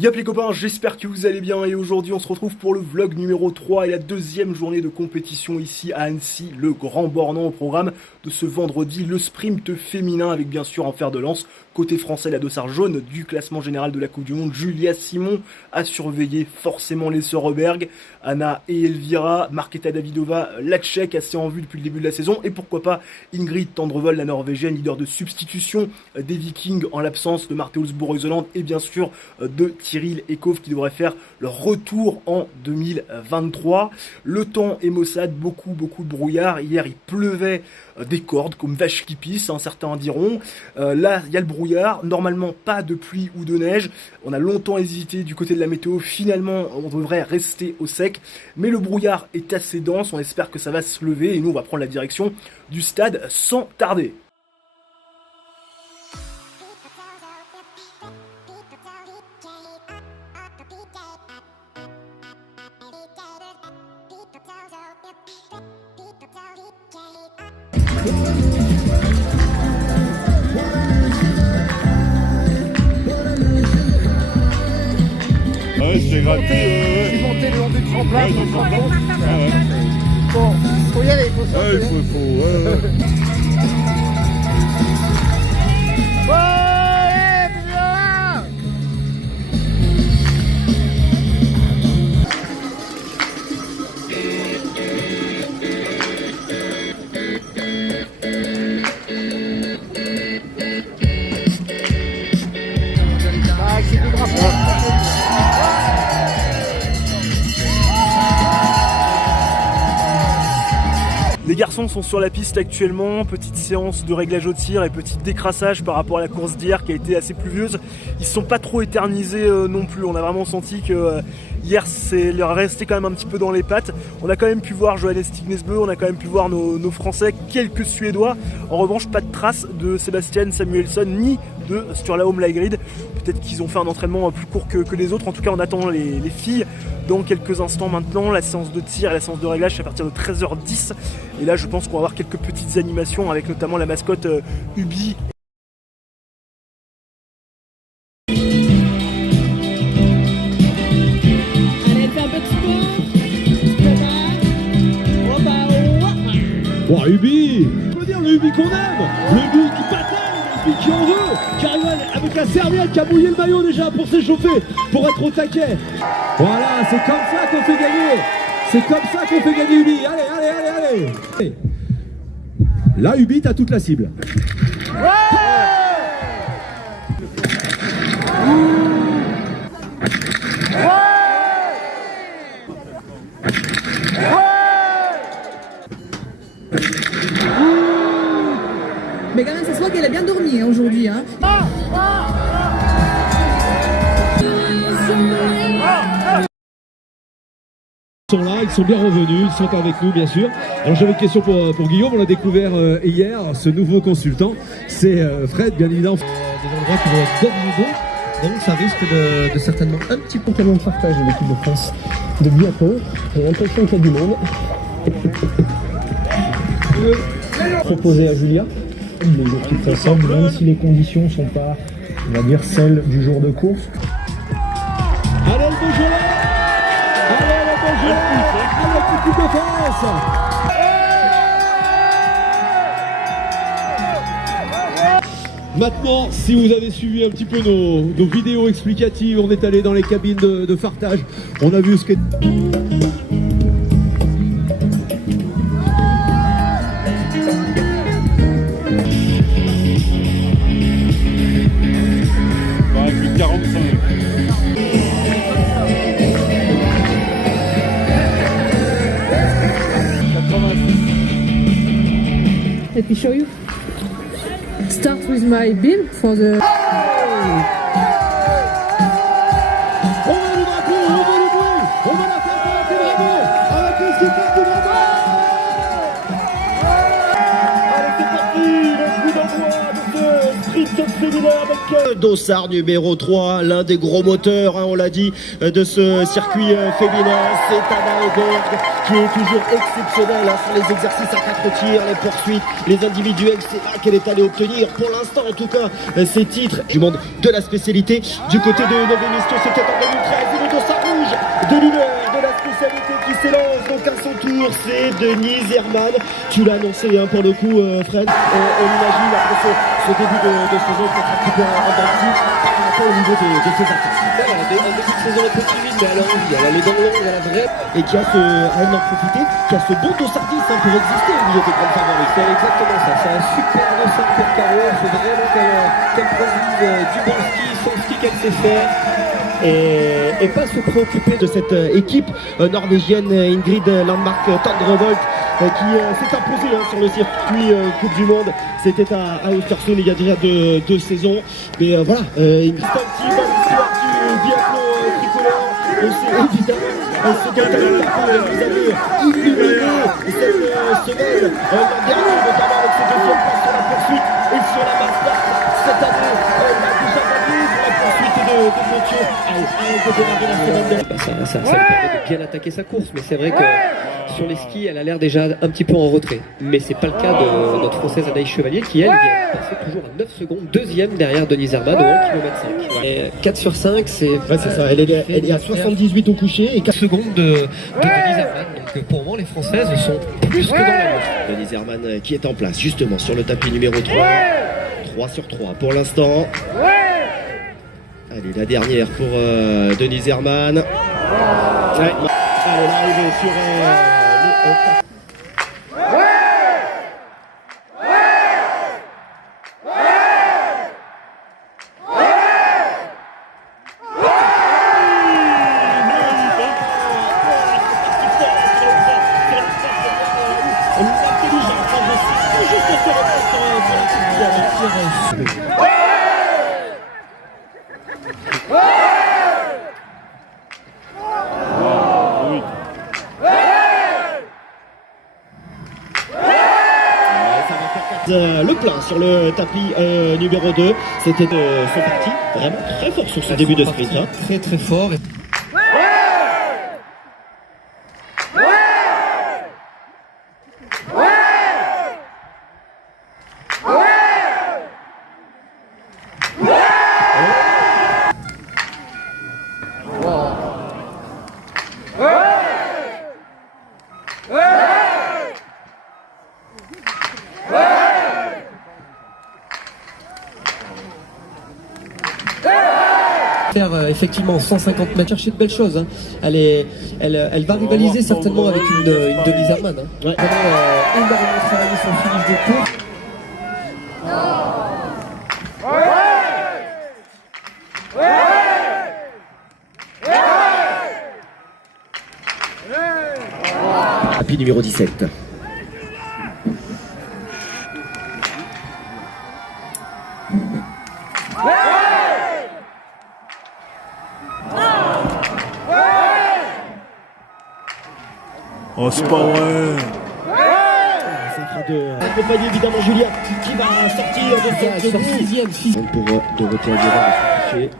Yop les copains, j'espère que vous allez bien et aujourd'hui on se retrouve pour le vlog numéro 3 et la deuxième journée de compétition ici à Annecy, le Grand Bornand au programme de ce vendredi, le sprint féminin avec bien sûr en fer de lance, côté français la dossard jaune du classement général de la Coupe du Monde, Julia Simon a surveillé forcément les sœurs Oberg, Anna et Elvira, Marketa Davidova, la Tchèque assez en vue depuis le début de la saison et pourquoi pas Ingrid Tendrevold, la Norvégienne, leader de substitution des Vikings en l'absence de Mateusz Borøseland et bien sûr de Tiril Ekhof qui devrait faire leur retour en 2023. Le temps est maussade, beaucoup de brouillard. Hier, il pleuvait des cordes comme vache qui pisse, hein, certains diront. Là, il y a le brouillard. Normalement, pas de pluie ou de neige. On a longtemps hésité du côté de la météo. Finalement, on devrait rester au sec. Mais le brouillard est assez dense. On espère que ça va se lever et nous, on va prendre la direction du stade sans tarder. Ouais, c'était gratuit. Je suis monté le long du tremplin. Bon, faut y aller, faut sortir. Les garçons sont sur la piste actuellement, petite séance de réglage au tir et petit décrassage par rapport à la course d'hier qui a été assez pluvieuse. Ils ne sont pas trop éternisés non plus, on a vraiment senti que hier c'est leur resté quand même un petit peu dans les pattes. On a quand même pu voir Johannes Stignesbø, on a quand même pu voir nos Français, quelques Suédois. En revanche, pas de traces de Sebastian Samuelsson ni de Sturla Holmlagrid. Peut-être qu'ils ont fait un entraînement plus court que les autres. En tout cas, on attend les filles dans quelques instants maintenant. La séance de tir et la séance de réglage c'est à partir de 13h10. Et là, je pense qu'on va avoir quelques petites animations avec notamment la mascotte Ubi. Wow, Ubi, on peut dire le Ubi qu'on aime, le Ubi qui bataille, le Ubi qui en veut, qui arrive avec un serviette qui a mouillé le maillot déjà pour s'échauffer, pour être au taquet. Voilà, c'est comme ça qu'on fait gagner, c'est comme ça qu'on fait gagner Ubi. Allez. Là, Ubi, t'as toute la cible. Mais quand même, ça se voit qu'elle a bien dormi hein, aujourd'hui. Hein. Ils sont là, ils sont bien revenus, ils sont avec nous bien sûr. Alors j'avais une question pour Guillaume, on l'a découvert hier, ce nouveau consultant, c'est Fred bien évidemment. Des endroits qui vont être dominés, donc ça risque de certainement un petit peu tellement de partage de l'équipe de France de biathlon. J'ai l'impression qu'il y a du monde. Proposer à Julia les équipes ensemble, même si les conditions sont pas, on va dire, celles du jour de course. Allez le Beaujolais, allez le Beaujolais, allez l'équipe de France. Maintenant, si vous avez suivi un petit peu nos vidéos explicatives, on est allé dans les cabines de fartage, on a vu ce qu'est... Plus de 45. Let me show you. Start with my beam for the... On va le drapeau, on va le bruit, on va la faire pour la bravo, avec les équipes du bravo. Allez, c'est parti, le coup d'envoi de ce sprint féminin avec Dossard numéro 3, l'un des gros moteurs, hein, on l'a dit, de ce circuit féminin. C'est Anna Oberg qui est toujours exceptionnelle hein, sur les exercices à 4 tirs, les poursuites, les individuels. C'est là qu'elle est allée obtenir, pour l'instant en tout cas, ces titres du monde de la spécialité. Du côté de Novémistos, c'était en 2013, et le Dossard rouge de l'honneur de la spécialité qui s'élance donc à son tour, c'est Denise Herrmann. Tu l'as annoncé hein, pour le coup, Fred. On imagine après ce début de saison peut-être un petit peu en dentiste par rapport au niveau de ses attaques. Un début de saison un peu timide, mais elle a envie, elle a les dents longues, elle a vraie. Et qui a elle en profité, qui a ce bon dossardisme hein, pour exister au milieu des grandes favoris. C'est exactement ça, c'est un super dossard pour Caro. Il faut vraiment qu'elle produise du bon ski, son ski qu'elle sait faire. Et pas se préoccuper de cette équipe norvégienne Ingrid Landmark Tandrevold qui s'est imposée hein, sur le circuit Coupe du Monde. C'était à Östersund il y a déjà deux saisons. Mais voilà, une petite bonne histoire du biathlon tricolore. On sait évidemment ce qu'elle a vous avez illuminé cette semaine l'an dernier, notamment avec ses deuxièmes places sur la poursuite et sur la master. Cette année, elle a déjà gagné sur la poursuite de Ponthieu. Ça lui permet de bien attaquer sa course, mais c'est vrai que sur les skis, elle a l'air déjà un petit peu en retrait. Mais c'est pas le cas de notre Française Anaïs Chevalier qui, elle, vient passer toujours à 9 secondes, deuxième derrière Denise Herrmann au 1 km 5. Et 4 sur 5, c'est c'est ça. Elle est à 78 au coucher et 4 secondes de Denise Herrmann. Donc pour moi, les Françaises sont plus que dans la moche. Denise Herrmann qui est en place justement sur le tapis numéro 3. 3 sur 3 pour l'instant. Allez, la dernière pour Denise Herrmann. Ouais. Allez, l'arrivée sur le... Le plein sur le tapis numéro 2, c'était son parti vraiment très fort sur ce début de sprint. Hein. Très très fort. Effectivement 150 mètres, chercher de belles choses hein. Elle va rivaliser certainement avec une Denise Herrmann hein. Ouais. Vraiment énormément travaillé son finish de course. Tapis numéro 17. Oh, c'est pas vrai. Accompagné évidemment Julia qui va sortir de cette sixième. Pour Dorothée Aguilera de se coucher.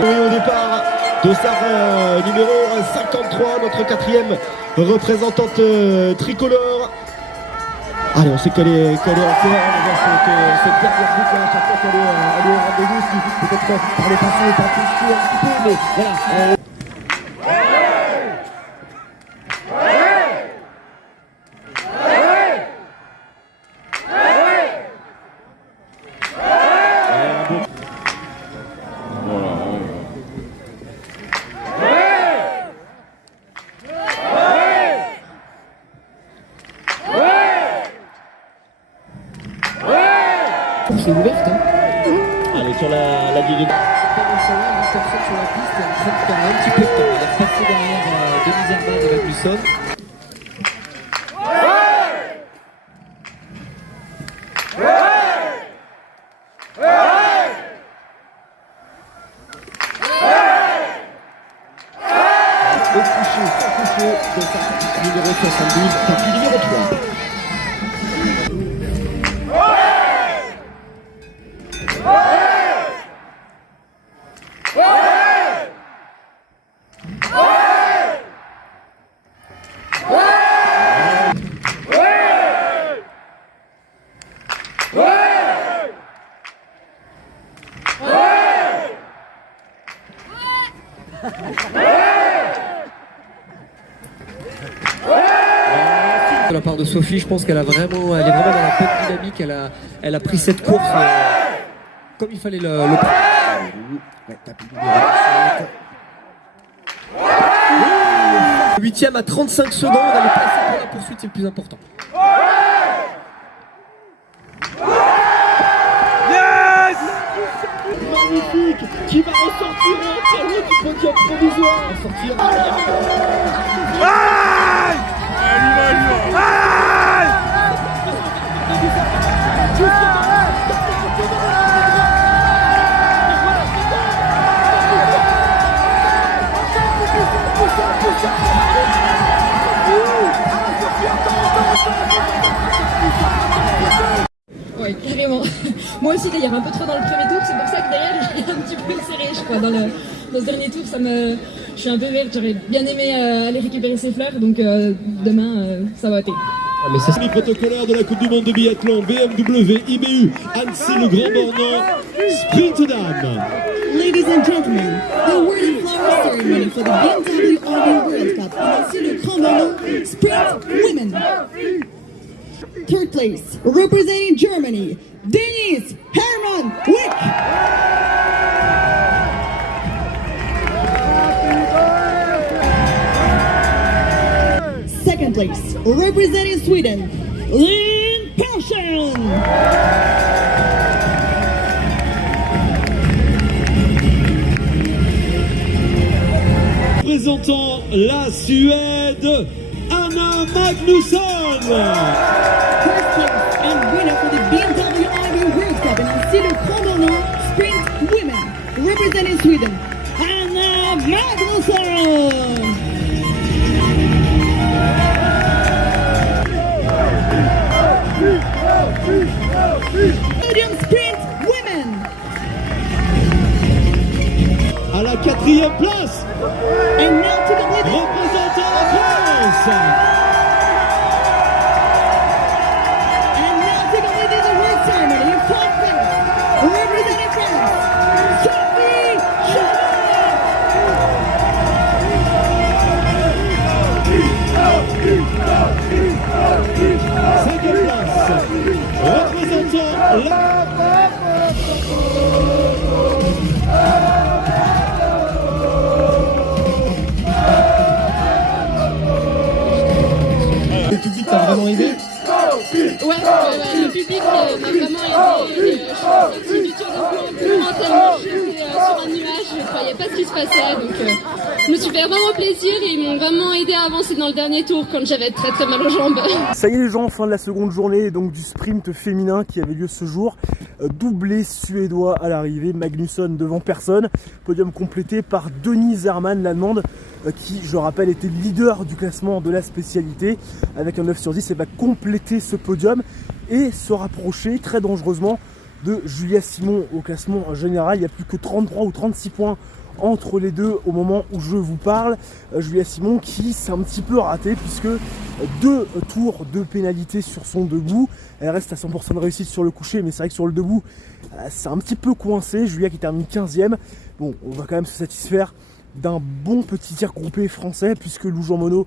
Au départ, Dossard numéro 53, notre quatrième représentante tricolore. Allez, on sait qu'elle est en forme, cette dernière boucle, à chaque fois qu'elle est au rendez-vous, ce qui peut-être par le passé est un peu chiant un petit peu, mais voilà. C'est ouverte hein. Allez, sur la ligne. Personne sur la piste, elle est en train de perdre un petit peu de temps. Elle est repassée derrière Denise Herrmann et Magnusson. Au coucher, sans coucher, numéro 72, tapis De la part de Sophie, je pense qu'elle est vraiment dans la bonne dynamique. Elle a pris cette course comme il fallait le Huitième à 35 secondes, elle est placée pour la poursuite, c'est le plus important. Magnifique, qui va ressortir très loin du podium provisoire. Ouais, carrément. Moi aussi d'ailleurs, un peu trop dans le premier tour, c'est pour ça que derrière j'ai un petit peu serré, je crois. Dans ce dernier tour, je suis un peu verte, j'aurais bien aimé aller récupérer ces fleurs, donc demain ça va être. Les protocolaires de la Coupe du Monde de biathlon, BMW, IBU, Annecy le Grand Bornand, sprint dames. Ladies and gentlemen, the World Flower Ceremony for the BMW RB World Cup in Annecy le Grand Bornand, sprint women. Third place, representing Germany, Denise Hermann Wick. Second place, representing Sweden, Lynn Persson. Présentant la Suède, Anna Magnusson. First place and winner for the BMW RB World Cup in Annecy le Grand Bornand, sprint women, representing Sweden, Anna Magnusson. Podium sprint women. À la 4e place, And now to complete it. représentant la France. And now to complete the world ceremony in fourth place, representing France, Sophie Chauvet. 5e place, représentant la... Le public t'a vraiment aidé? Ouais, le public m'a vraiment aidé. Je suis sortie du Tour de France tellement j'étais sur un nuage, je ne croyais pas ce qui se passait. Donc je me suis fait vraiment plaisir et ils m'ont vraiment aidé à avancer dans le dernier tour quand j'avais très mal aux jambes. Ça y est les gens, fin de la seconde journée donc du sprint féminin qui avait lieu ce jour. Doublé suédois à l'arrivée, Magnusson devant personne. Podium complété par Denise Hermann, l'allemande, qui, je rappelle, était leader du classement de la spécialité. Avec un 9 sur 10, elle va compléter ce podium et se rapprocher très dangereusement de Julia Simon au classement général. Il n'y a plus que 33 ou 36 points entre les deux au moment où je vous parle. Julia Simon qui s'est un petit peu ratée puisque 2 tours de pénalité sur son debout. Elle reste à 100% de réussite sur le coucher, mais c'est vrai que sur le debout c'est un petit peu coincé. Julia qui termine 15e. Bon, on va quand même se satisfaire d'un bon petit tir groupé français puisque Lou Jean Monod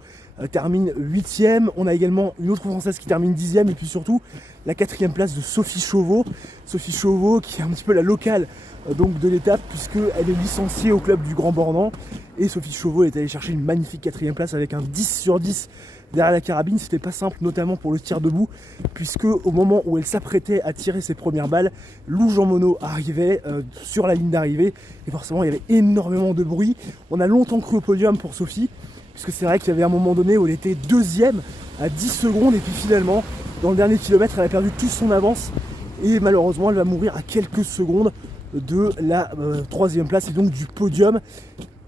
termine 8e. On a également une autre française qui termine 10e et puis surtout la 4e place de Sophie Chauveau. Sophie Chauveau qui est un petit peu la locale donc de l'étape puisqu'elle est licenciée au club du Grand Bornand et Sophie Chauveau est allée chercher une magnifique 4e place avec un 10 sur 10 derrière la carabine. C'était pas simple notamment pour le tir debout puisque au moment où elle s'apprêtait à tirer ses premières balles, Lou Jean Monod arrivait sur la ligne d'arrivée et forcément il y avait énormément de bruit. On a longtemps cru au podium pour Sophie puisque c'est vrai qu'il y avait un moment donné où elle était 2e à 10 secondes et puis finalement dans le dernier kilomètre elle a perdu toute son avance et malheureusement elle va mourir à quelques secondes de la 3e place et donc du podium.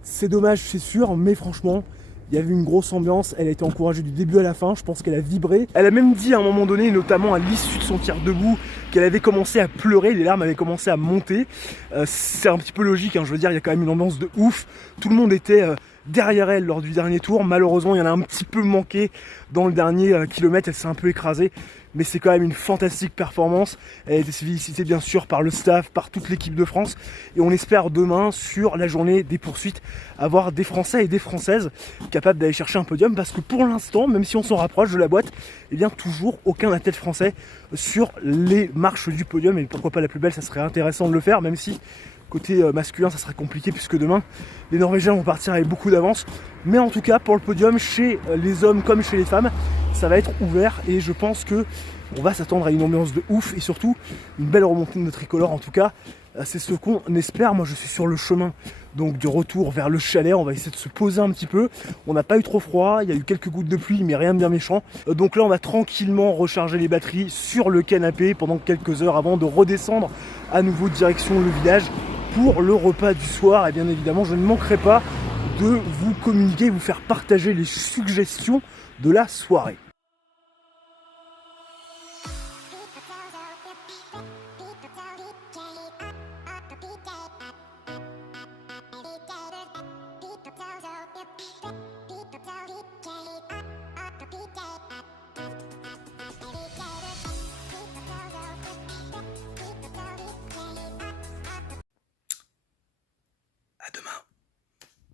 C'est dommage c'est sûr, mais franchement il y avait une grosse ambiance, elle a été encouragée du début à la fin, je pense qu'elle a vibré. Elle a même dit à un moment donné, notamment à l'issue de son tir debout, qu'elle avait commencé à pleurer, les larmes avaient commencé à monter. C'est un petit peu logique, hein, je veux dire, il y a quand même une ambiance de ouf. Tout le monde était derrière elle lors du dernier tour. Malheureusement, il y en a un petit peu manqué dans le dernier kilomètre, elle s'est un peu écrasée. mais c'est quand même une fantastique performance. Elle a été félicitée bien sûr par le staff, par toute l'équipe de France, et on espère demain sur la journée des poursuites avoir des Français et des Françaises capables d'aller chercher un podium, parce que pour l'instant, même si on s'en rapproche de la boîte, eh bien toujours aucun athlète français sur les marches du podium, et pourquoi pas la plus belle, ça serait intéressant de le faire, même si côté masculin ça sera compliqué puisque demain les Norvégiens vont partir avec beaucoup d'avance, mais en tout cas pour le podium chez les hommes comme chez les femmes ça va être ouvert, et je pense que on va s'attendre à une ambiance de ouf et surtout une belle remontée de notre tricolore. En tout cas c'est ce qu'on espère. Moi je suis sur le chemin donc du retour vers le chalet, on va essayer de se poser un petit peu, on n'a pas eu trop froid, il y a eu quelques gouttes de pluie mais rien de bien méchant, donc là on va tranquillement recharger les batteries sur le canapé pendant quelques heures avant de redescendre à nouveau direction le village pour le repas du soir. Et bien évidemment je ne manquerai pas de vous communiquer, vous faire partager les suggestions de la soirée.